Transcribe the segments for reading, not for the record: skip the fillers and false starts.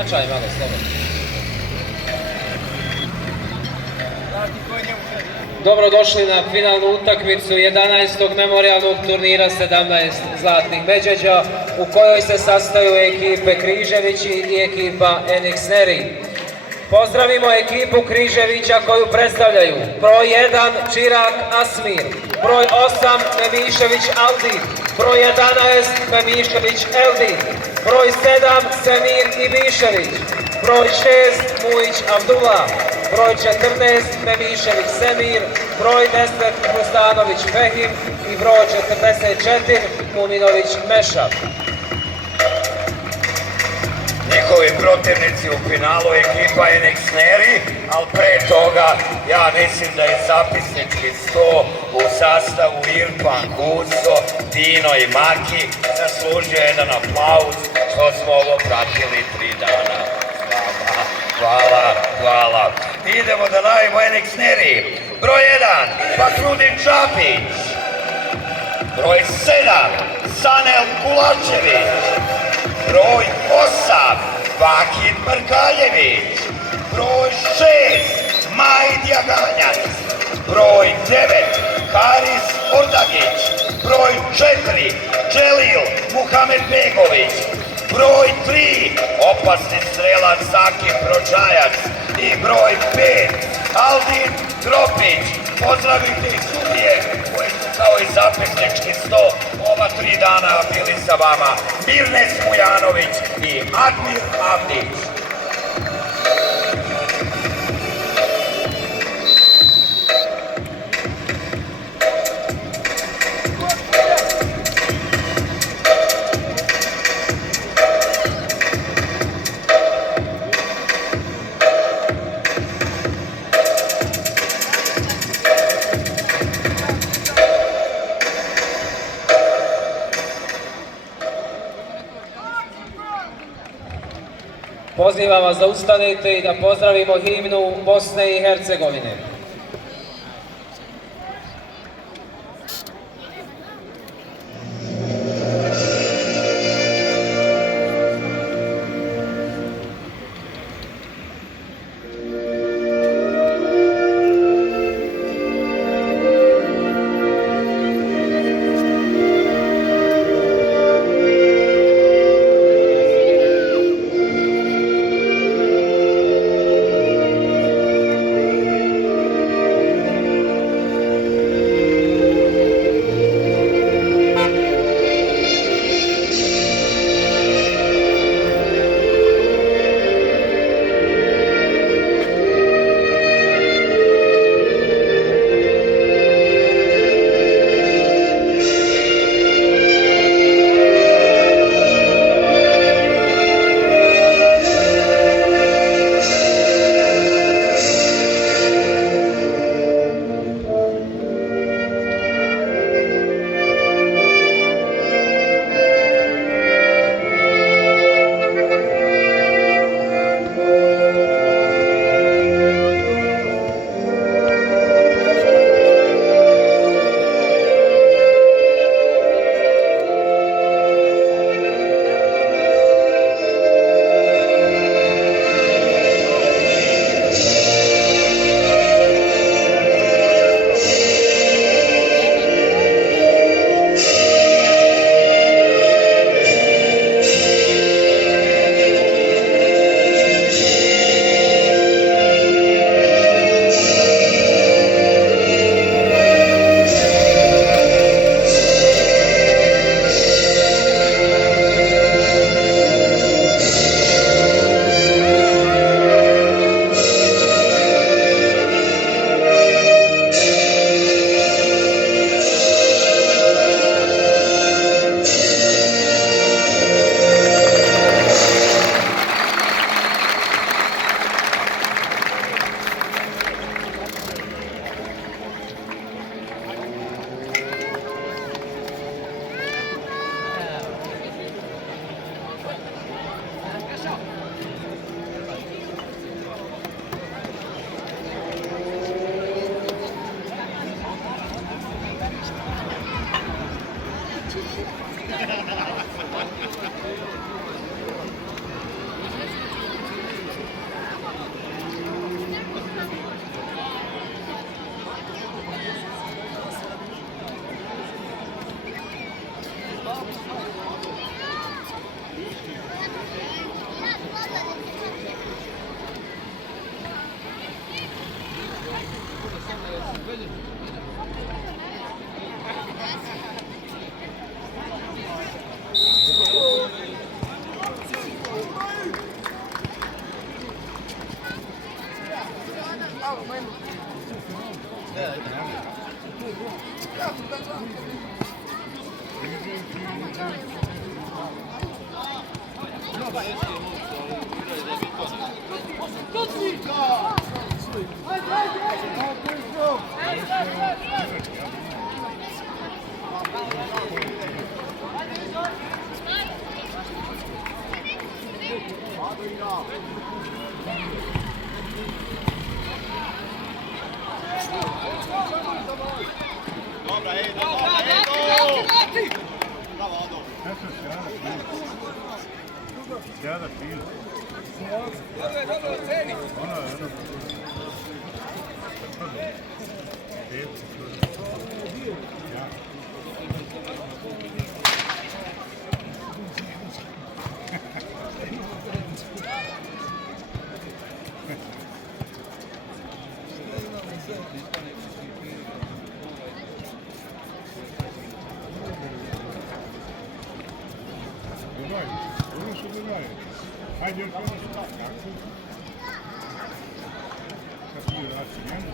Značaj malo, slobodno. Dobrodošli na finalnu utakmicu 11. memorijalnog turnira 17 zlatnih međeđa u kojoj se sastaju ekipe Križevići i ekipa NX Neri. Pozdravimo ekipu Križevića koju predstavljaju broj 1 Čirak Asmir, broj 8 Memišević Aldin, broj 11 Memišević Eldin, broj 7 Semir Ibišević, broj 6 Mujić Abdullah, broj 14 Memišević Semir, broj 10 Mustanović Fehim i broj 44 Muminović Mešar. Njihovi protivnici u finalu ekipa NX Neri, ali pre toga ja mislim da je zapisnički sto u sastavu Irfan, Huso, Dino i Maki zaslužio jedan aplauz što smo ovo pratili 3 dana. Hvala. Idemo da najmo NX Neri. Broj 1, Bakrudin Čapić. Broj 7, Sanel Kulačević. Broj 8, Vakid Mrkaljević. Broj 6, Majdija Ganjac. Broj 9, Haris Ordagić. Broj 4, Dželil Muhamedbegović. Broj 3, opasni strelac Zaki Pročajac. I broj 5, Aldin Dropić. Pozdravite i sudije koji su kao i zapisnički sto ova 3 dana bili sa vama. Mirnes Mujanović i Admir Avdić. Pozivam vas da ustanete i da pozdravimo himnu Bosne i Hercegovine. Sjada pila. Dobro, ceni. Hajde još ono što tako. Kad ti vraći njemu.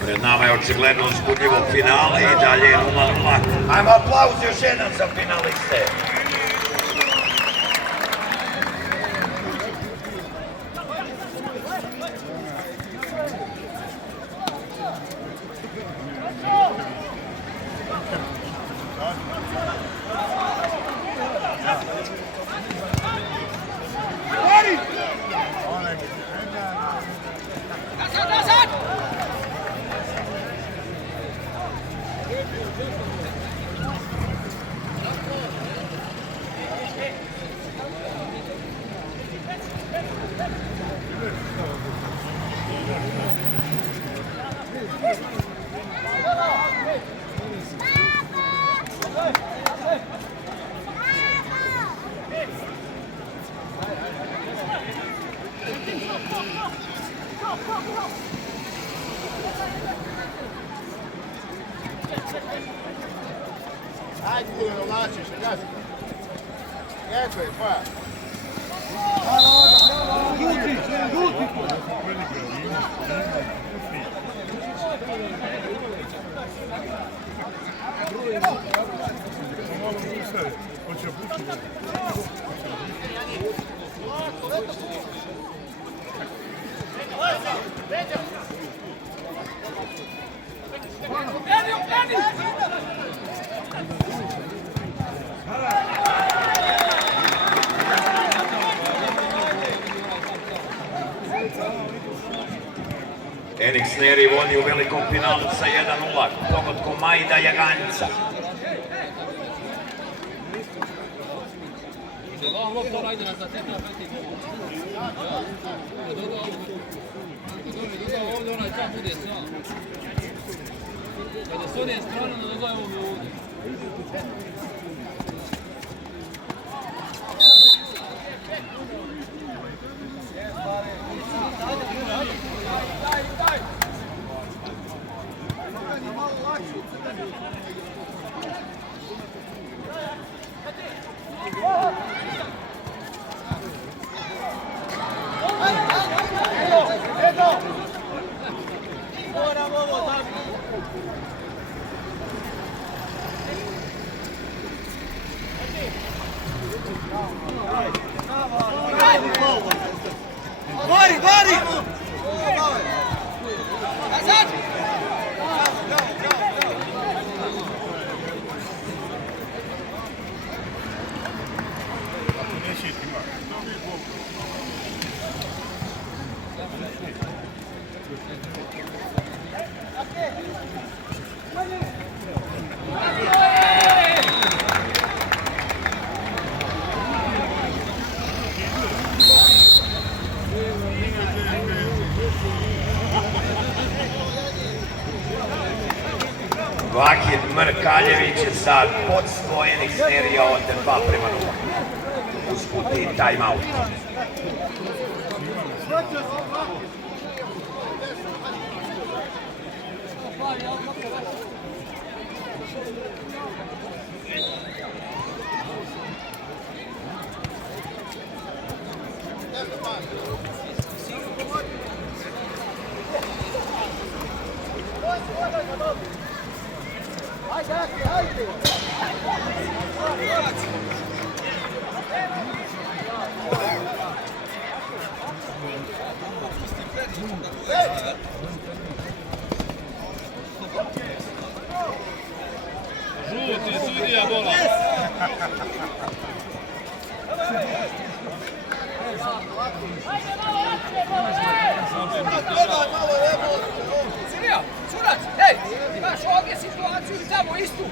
Pred nama je očigledno uzbudljivo finale i dalje 0:0. Ajmo aplauz još jedan za finaliste. Ajde, Kujeno, lačiš, gazi. Eto je, pa. Hoće pušiti. Enix Neri vodi u velikom finalu sa 1:0 pogodkom Majda Jaganjica. Mrkaljević je sad podstvo NX Nerija od 2:0. Usput i time out. Žuti, sudija bola. Sirija, Surac, hej, imaš ovdje situaciju i tamo istu.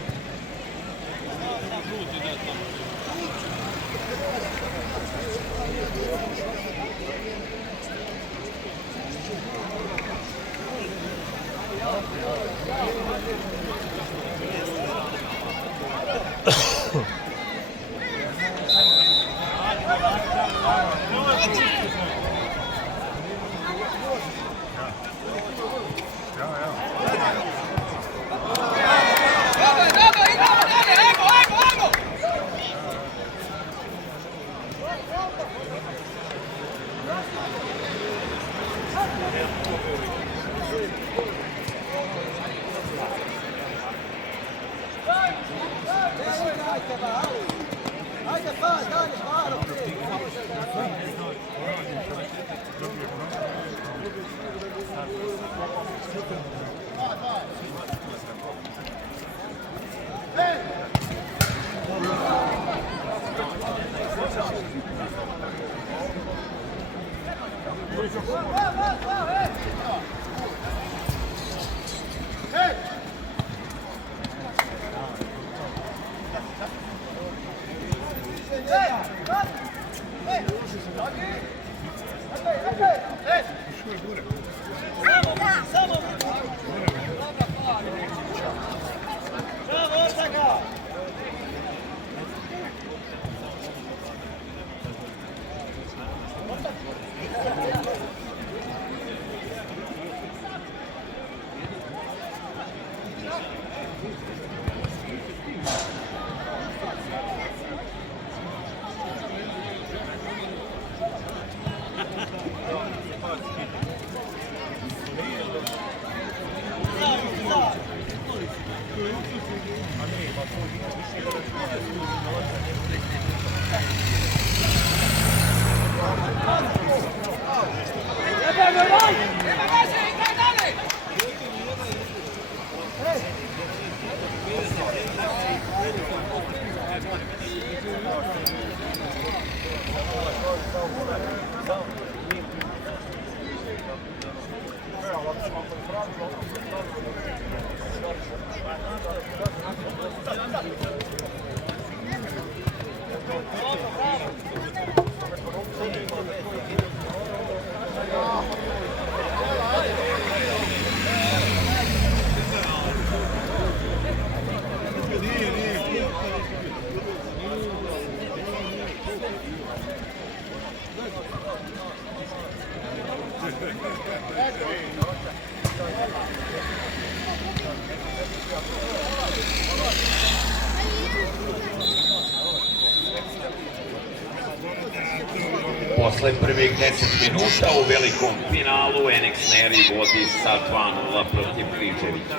Posle prvih 10 minuta u velikom finalu NX Neri vodi sa 2:0 protiv Križevića.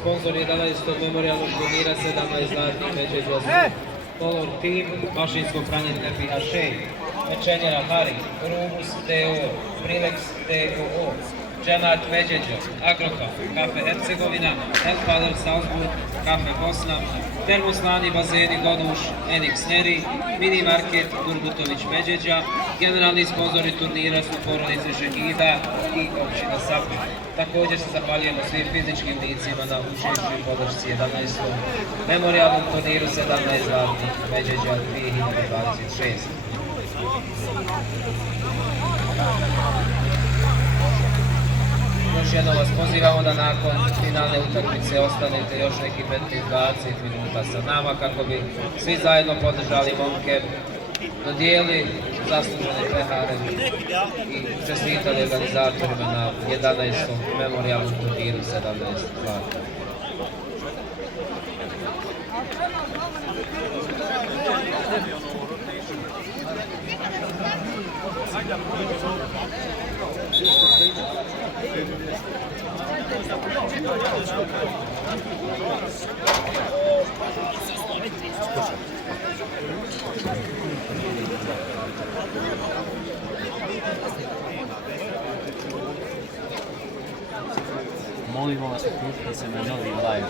Sponzor 11. memorijalnog turnira 17 zlatnih međeđa Color Team, mašinsko pranje tepiha Shea, Pečenjera Hari, Rubus DO, Prilex DOO, Džemat Međeđa, Agroka, Kafe Hercegovina, Elfaler Salzburg, Kafe Bosna, Termoslani bazeni Gonuš, NX Neri, Mini Market Gurgutović Međeđa, generalni sponzori turnira su porodice Šehida i općina Sapir. Također se zahvaljujemo svim fizičkim licima na učešću i podršci 11. memorijalnom turniru 17 zlatnih Međeđa 2026. Još jednom vas pozivamo da nakon finalne utakmice ostanete još neki 15-20 minuta sa nama kako bi svi zajedno podržali momke, dodijeli zaslužene pehare i čestitali organizatorima na 11. memorijalnom turniru 17 zlatih. Molimo vas, uključite se na novi live.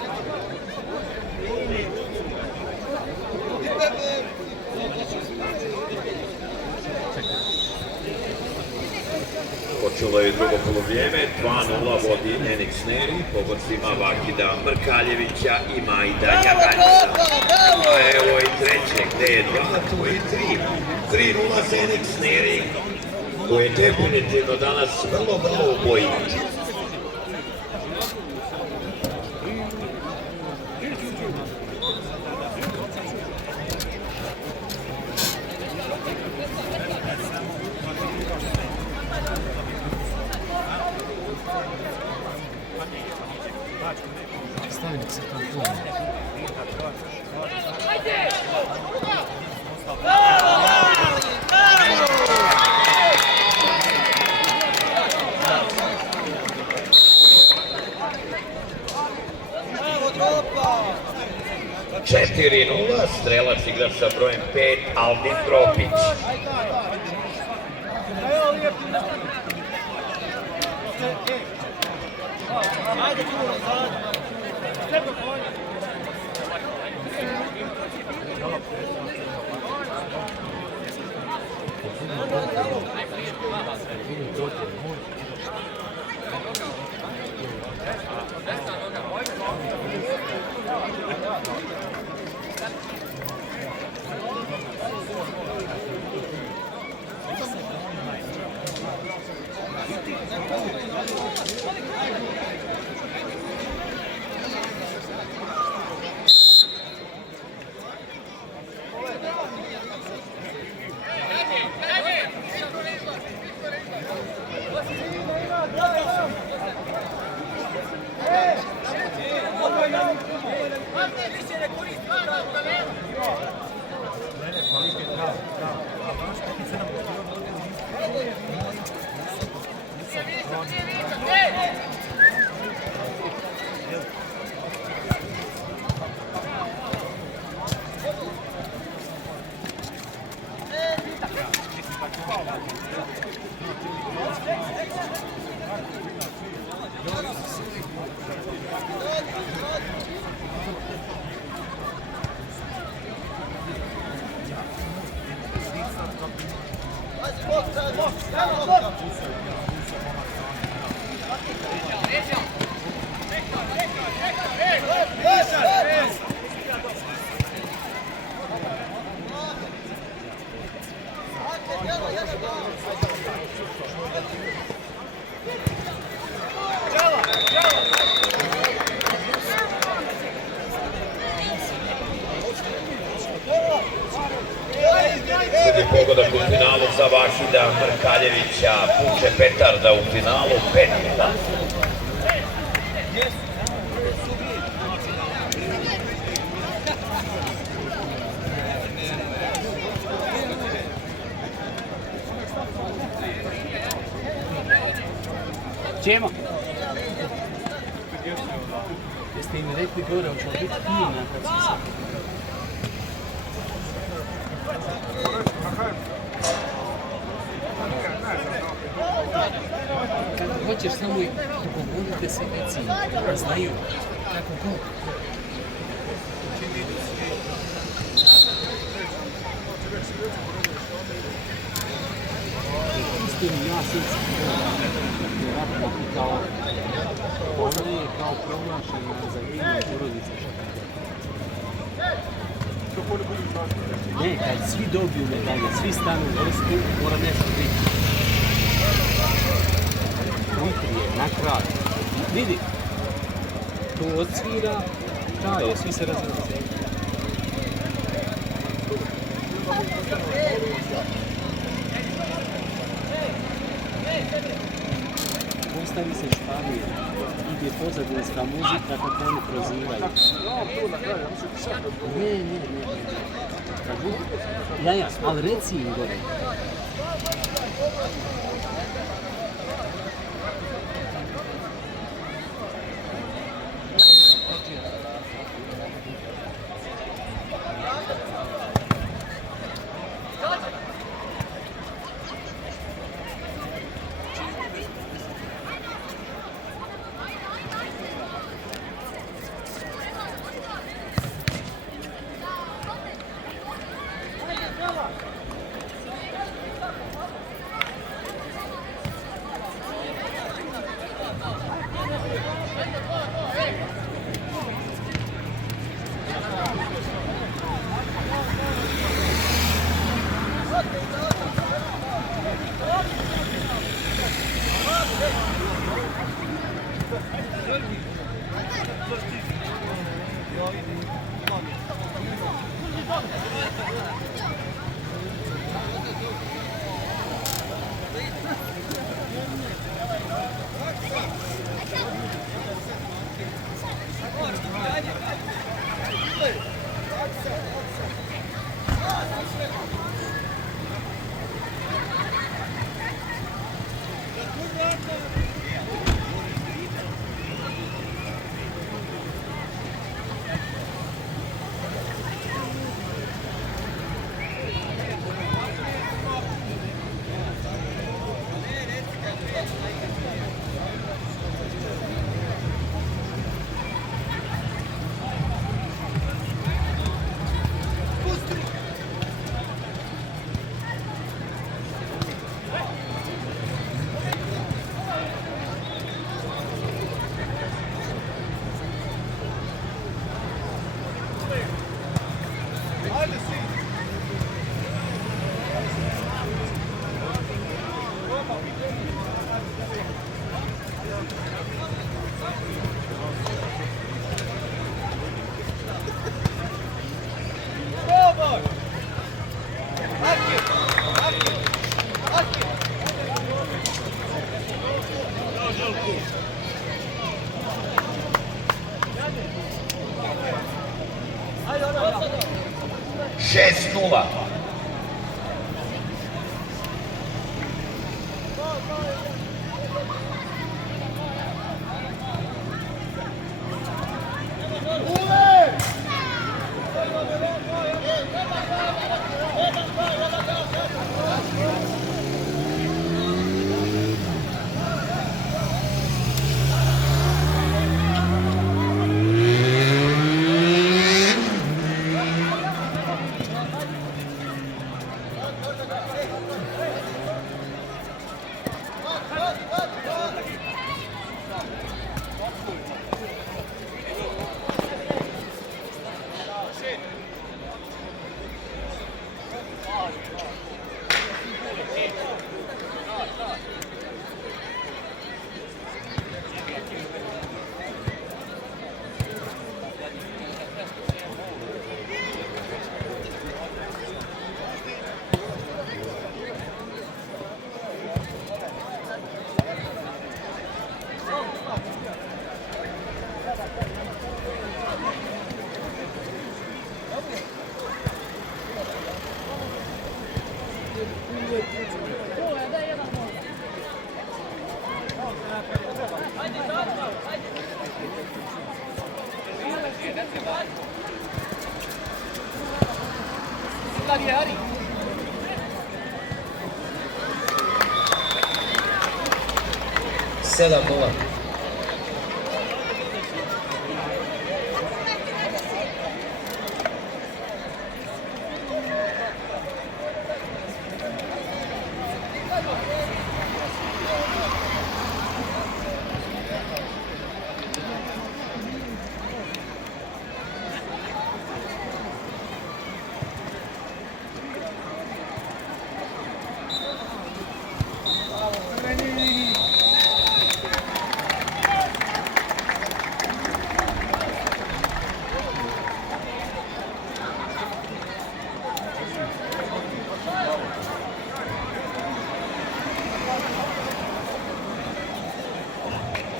Počelo je drugo polovrijeme, 2:0 vodi Enix Neri, po borcima Vakida Mrkaljevića i Majda Jaganjca. A evo i treće, gde je 2, tu je 3. 3:0 za Enix Neri, koji je definitivno danas vrlo ubojnič. Stavite se tampon. Četiri 0, strelac igra sa brojem 5, Aldin Tropić. Drugi pogodak u finalu za Vakida Mrkaljevića, puče petarda u finalu, 5:0. Ćemo! Jeste im rekli gore, hoće biti fina kad se sad... Kad hoćeš samo i pogodite se reci, da znaju kako god. Istini, ja sam vjerojatno kao ona je kao proglašena za jednu porodicu. Ne, kad svi dobiju medalje, svi stanu u vrstu, mora nešto biti. Na kraju. Vidi. Tu odsvira, traje, svi se razvrati. Postavi se špavije, ide pozadinska muzika kako oni prozivaju. Ne. Kad budu... Ja, ali reci im gore. Nula. Sedam nula.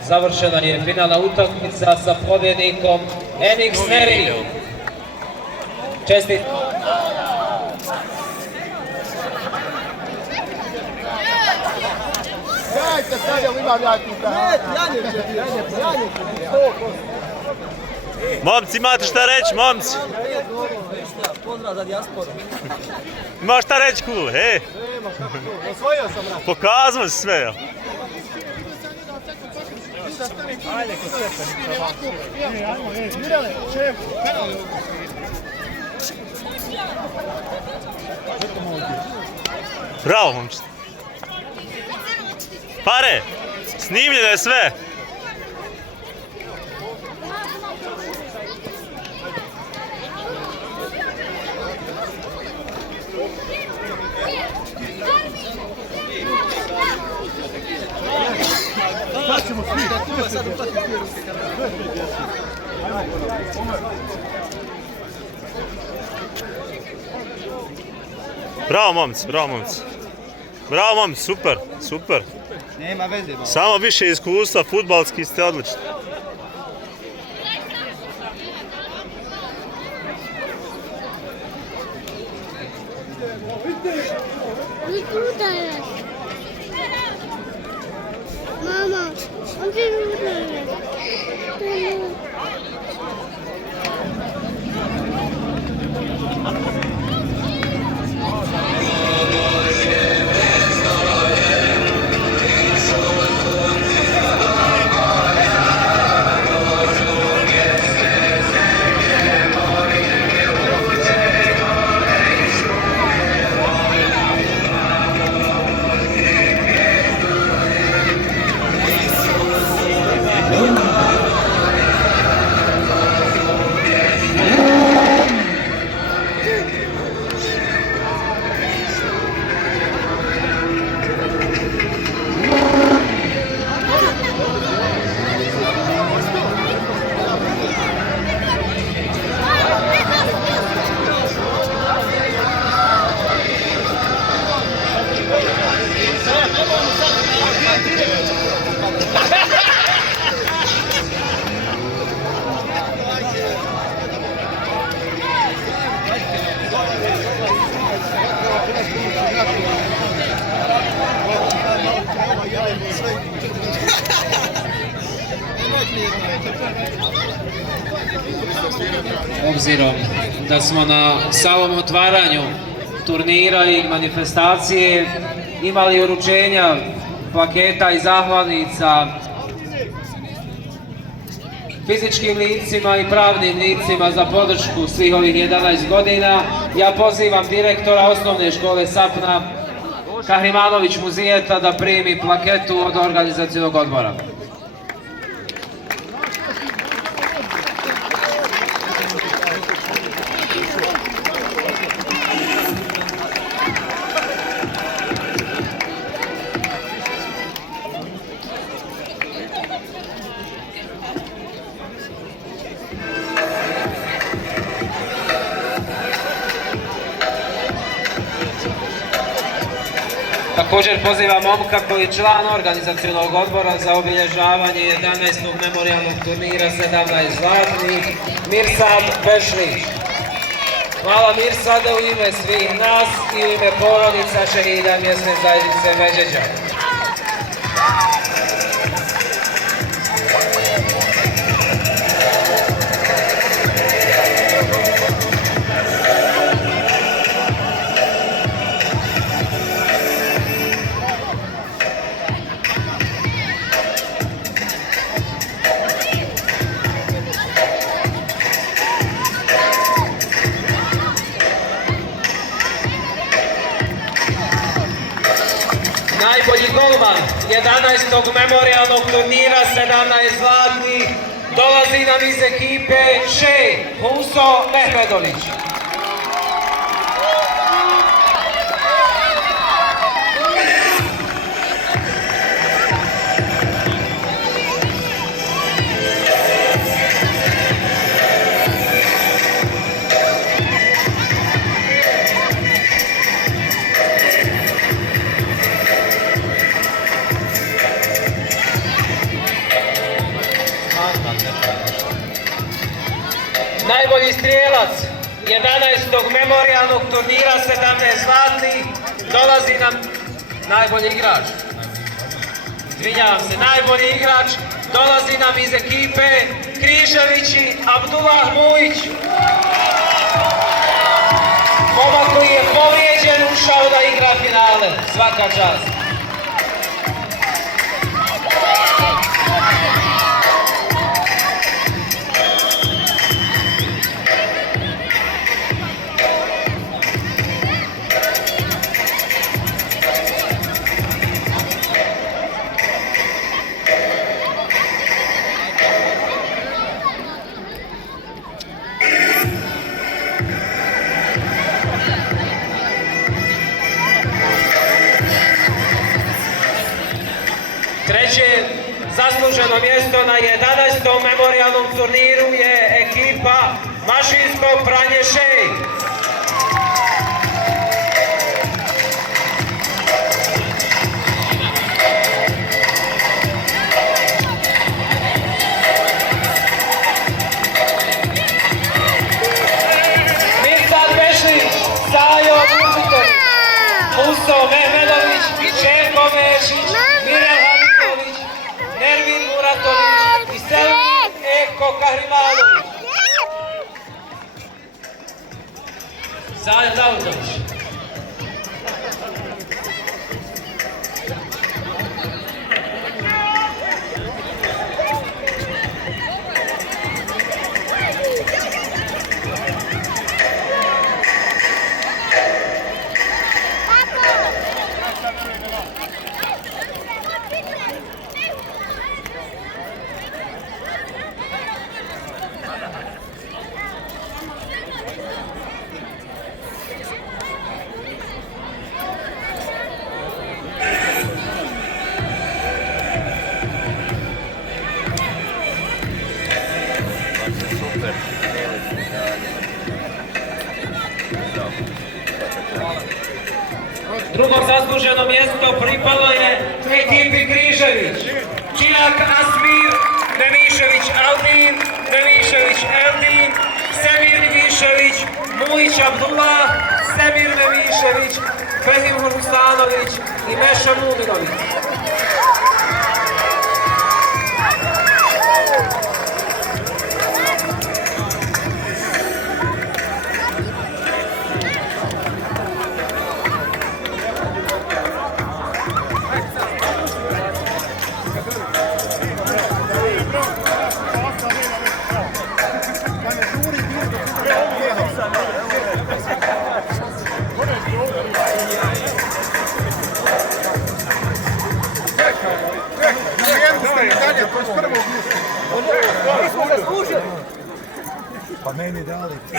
Završena je finalna utakmica sa pobjednikom Enix Neri. Čestit. Dajte sad, imam ja tu Momci, imate šta reći, momci? Pozdrav za dijasporu. Ima šta reći, Kule, hej? Osvojio sam rat. Pokazmo se sve, jel? Ajde, kod stepenica. Ajmo, Mirele, šef, penal je ovo. Bravo, momci. Pare, snimljeno je sve. Bravo, momci, bravo, momci. Bravo, momci, super, super. Nema veze. Samo više iskustva, fudbalski ste odlični. Mama, on ti udarac. Obzirom da smo na samom otvaranju turnira i manifestacije imali uručenja paketa i zahvalnica fizičkim licima i pravnim licima za podršku svih ovih 11 godina, ja pozivam direktora osnovne škole Sapna Kahrimanović Muzijeta da primi plaketu od organizacionog odbora. Također pozivam momka koji je član organizacionog odbora za obilježavanje 11. memorijalnog turnira 17 zlatnih, Mirsad Bešlić. Hvala Mirsade u ime svih nas i u ime porodica šehida mjesne zajednice Međeđa. Najbolji golman 11. memorijalnog turnira 17 zlatnih dolazi nam iz ekipe Šej Huso Mehmedović. najbolji strijelac 11. memorijalnog turnira 17 zlatnih, dolazi nam najbolji igrač. Izvinjavam se, najbolji igrač dolazi nam iz ekipe Križevići Abdullah Mujić. Momak koji je povrijeđen ušao da igra finale. Svaka čast. Treće zasluženo mjesto na 11. memorijalnom turniru je ekipa Mašinskog pranje Šej. Mirsad Bešlić, Sajo Vučitović, Muso Mehmedović, Čeko Mešić, Mirel Hamitović, Nermin Muratović i Selmin Eko Kahrimanović. Sajo Davutović. Drugo zasluženo mjesto pripalo je ekipi Križević. Činak Asmir, Demišević Aldin, Demišević Eldin, Semir Mišević, Mujić Abdullah, Semir Demišević, Fehim Rusanović i Meša Mudinović. Pa meni dali ti.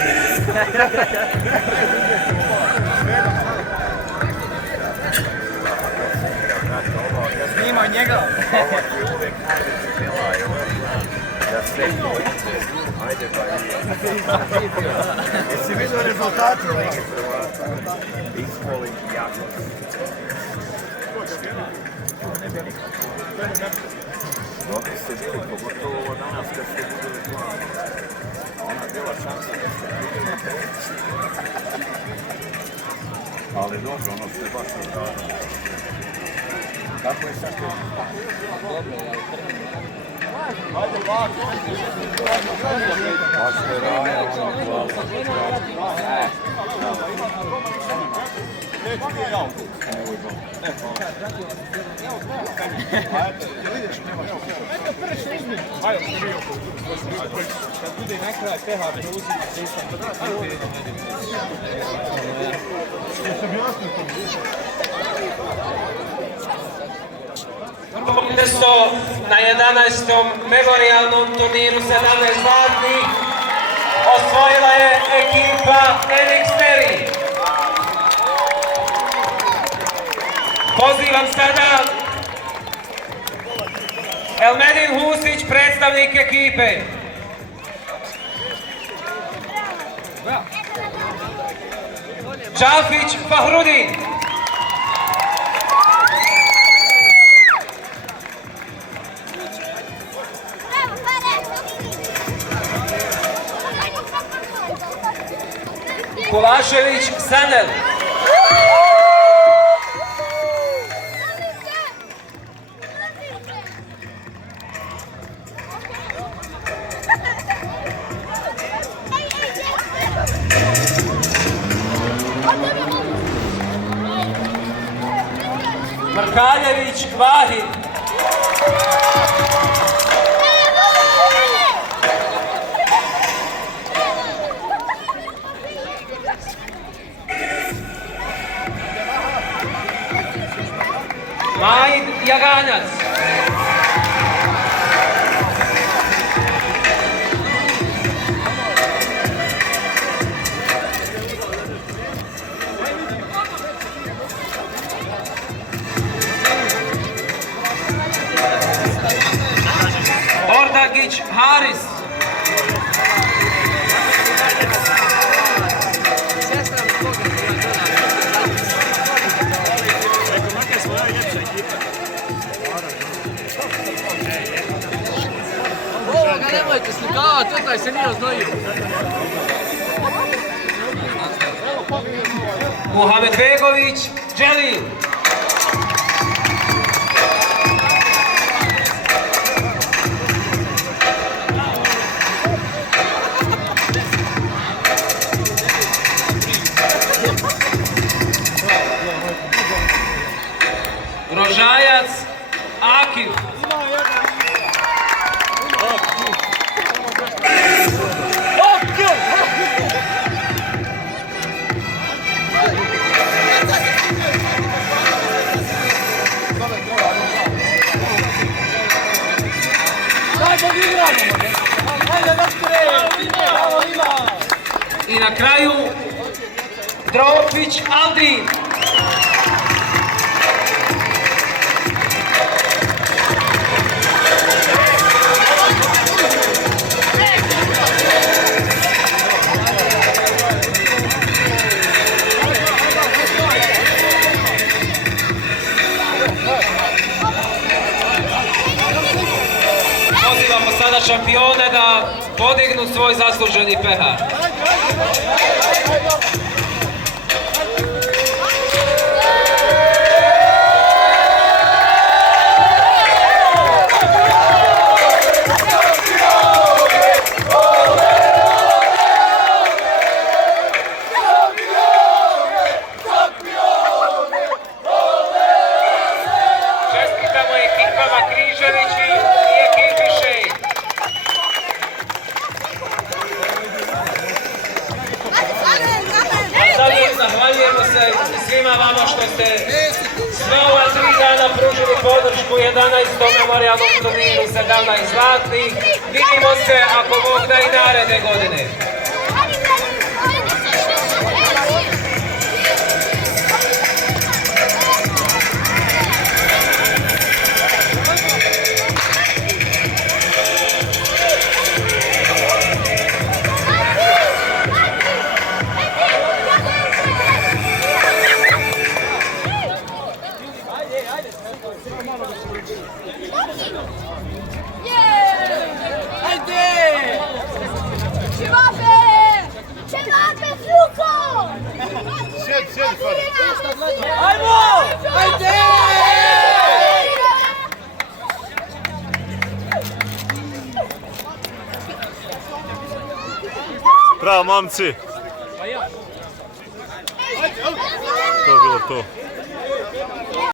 Snimaj njega. Ovo ti uvek da sve ajde pa jesi vidio rezultate Lige prvaka? Ispolim jako. Ne bi nikako. Dobri ste bili, pogotovo danas kad ste bili plan. Ona je bila šansa da ste bili na preci. Ali dobro, ono ste baš odradili. Kako je sad to? Dobro, ja ajde, ovako. Baš ste raja, ono, hvala. Evo je dobro. Kad bude na kraj peha preuzim, Prvo mjesto na 11. memorijalnom turniru 17 zlatnih osvojila je ekipa NX Neri. Pozivam sada Elmedin Husić, predstavnik ekipe. Džafić Fahrudin. Kulašević Sanel. Mrkaljević Vahid. Majid Jaganjac. Ordagić Haris. Ovoga nemojte slikavati, otaj se nije oznojio. Muhamedbegović Dželil. Grožajac Akif. I na kraju Drofić Aldin. Pozivamo sada šampione da podignu svoj zasluženi pehar. Čestitamo ekipama Križević i ekipi Šejk. Zahvaljujemo se svima vama što ste sve ova 3 dana pružili podršku 11. memorijalnom turniru 17 zlatnih. Vidimo se ako Bog da i naredne godine. Bravo, momci! To je bilo to.